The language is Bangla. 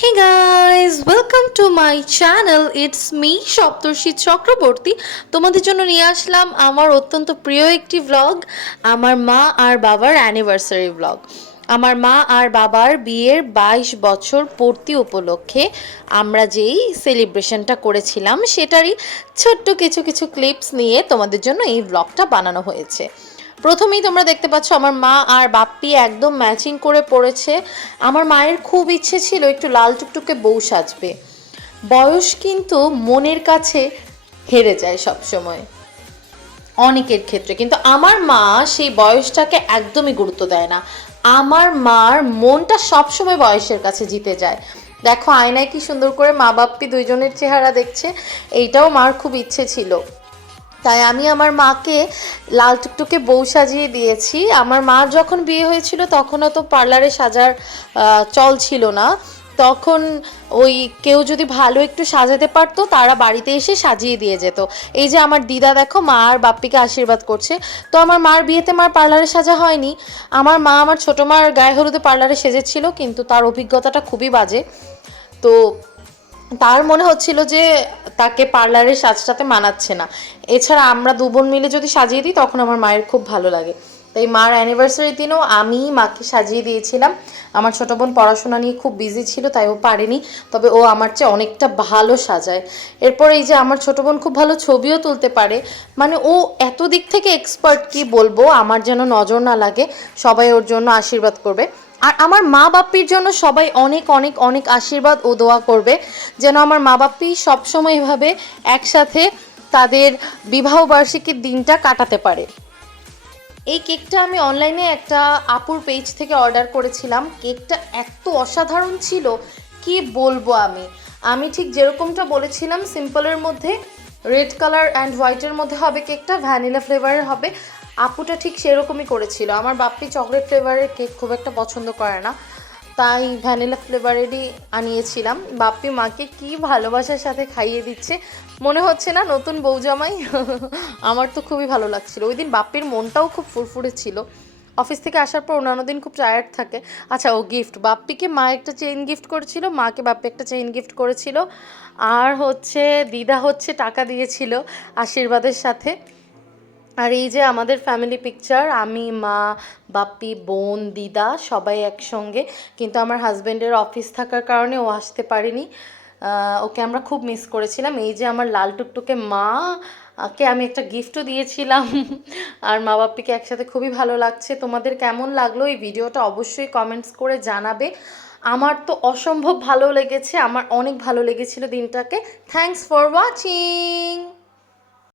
Hey guys welcome to my channel it's me Saptarshi Chakraborty তোমাদের জন্য নিয়ে আসলাম আমার অত্যন্ত প্রিয় একটি ব্লগ আমার মা আর বাবার অ্যানিভার্সারি ব্লগ আমার মা আর বাবার বিয়ের বাইশ বছর পূর্তি উপলক্ষে আমরা যেই সেলিব্রেশনটা করেছিলাম, সেটারই ছোট্ট কিছু কিছু ক্লিপস নিয়ে তোমাদের জন্য এই ব্লগটা বানানো হয়েছে। প্রথমেই তোমরা দেখতে পাচ্ছ আমার মা আর বাপ্পি একদম ম্যাচিং করে পড়েছে। আমার মায়ের খুব ইচ্ছে ছিল একটু লাল টুকটুকে বউ সাজবে। বয়স কিন্তু মনের কাছে হেরে যায় সব সময় অনেকের ক্ষেত্রে। কিন্তু আমার মা সেই বয়সটাকে একদমই গুরুত্ব দেয় না। আমার মার মনটা সবসময় বয়সের কাছে জিতে যায়। দেখো আয়নায় কি সুন্দর করে মা বাপ্পি দুইজনের চেহারা দেখছে, এইটাও মার খুব ইচ্ছে ছিল। তাই আমি আমার মাকে লাল টুকটুকে বউ সাজিয়ে দিয়েছি। আমার মার যখন বিয়ে হয়েছিল তখনও তো পার্লারে সাজার চল ছিল না। তখন ওই কেউ যদি ভালো একটু সাজাতে পারতো তারা বাড়িতে এসে সাজিয়ে দিয়ে যেত। এই যে আমার দিদা দেখো, মা আর বাপ্পিকে আশীর্বাদ করছে। তো আমার মার বিয়েতে মার পার্লারে সাজা হয়নি। আমার মা আমার ছোটো মার গায়ে হলুদে পার্লারে সেজেছিল, কিন্তু তার অভিজ্ঞতাটা খুবই বাজে। তো তার মনে হচ্ছিল যে তাকে পার্লারের সাজটাতে মানাচ্ছে না। এছাড়া আমরা দু বোন মিলে যদি সাজিয়ে দিই, তখন আমার মায়ের খুব ভালো লাগে। তাই মার অ্যানিভার্সারির দিনেও আমি মাকে সাজিয়ে দিয়েছিলাম। আমার ছোটো বোন পড়াশোনা নিয়ে খুব বিজি ছিল, তাই ও পারেনি। তবে ও আমার চেয়ে অনেকটা ভালো সাজায়। এরপর এই যে আমার ছোটো বোন খুব ভালো ছবিও তুলতে পারে। মানে ও এত দিক থেকে এক্সপার্ট কি বলব? আমার যেন নজর না লাগে। সবাই ওর জন্য আশীর্বাদ করবে। আর আমার মা বাপ্পির জন্য সবাই অনেক অনেক অনেক আশীর্বাদ ও দোয়া করবে, যেন আমার মা বাপ্পি সবসময় এভাবে একসাথে তাদের বিবাহ বার্ষিকীর দিনটা কাটাতে পারে। এই কেকটা আমি অনলাইনে একটা আপুর পেজ থেকে অর্ডার করেছিলাম। কেকটা এত অসাধারণ ছিল, কি বলব আমি? আমি ঠিক যেরকমটা বলেছিলাম, সিম্পলের মধ্যে রেড কালার অ্যান্ড হোয়াইটের মধ্যে হবে কেকটা ভ্যানিলা ফ্লেভারের হবে। আপুটা ঠিক সেরকমই করেছিল। আমার বাপ্পি চকলেট ফ্লেভারের কেক খুব একটা পছন্দ করে না। তাই ভ্যানিলা ফ্লেভারেরই আনিয়েছিলাম। বাপ্পি মাকে কি ভালোবাসার সাথে খাইয়ে দিচ্ছে, মনে হচ্ছে না নতুন বউ জামাই আমার তো খুবই ভালো লাগছিল। ওই দিন বাপ্পির মনটাও খুব ফুরফুরে ছিল। অফিস থেকে আসার পর অন্যান্য দিন খুব টায়ার্ড থাকে। আচ্ছা ও গিফট বাপ্পিকে মা একটা চেইন গিফট করেছিল, মাকে বাপ্পি একটা চেইন গিফট করেছিল। আর হচ্ছে দিদা হচ্ছে টাকা দিয়েছিল আশীর্বাদের সাথে। আর এই যে আমাদের ফ্যামিলি পিকচার আমি, মা, বাপ্পি, বোন, দিদা সবাই একসঙ্গে। কিন্তু আমার হাজব্যান্ডের অফিস থাকার কারণে ও আসতে পারেনি। ওকে আমরা খুব মিস করেছিলাম। এই যে আমার লাল টুকটুকে মা কে আমি একটা গিফটও দিয়েছিলাম। আর মা বাপ্পিকে একসাথে খুবই ভালো লাগছে। তোমাদের কেমন লাগল এই ভিডিওটা অবশ্যই কমেন্টস করে জানাবে। আমার তো অসম্ভব ভালো লেগেছে। আমার অনেক ভালো লেগেছিল দিনটাকে। Thanks for watching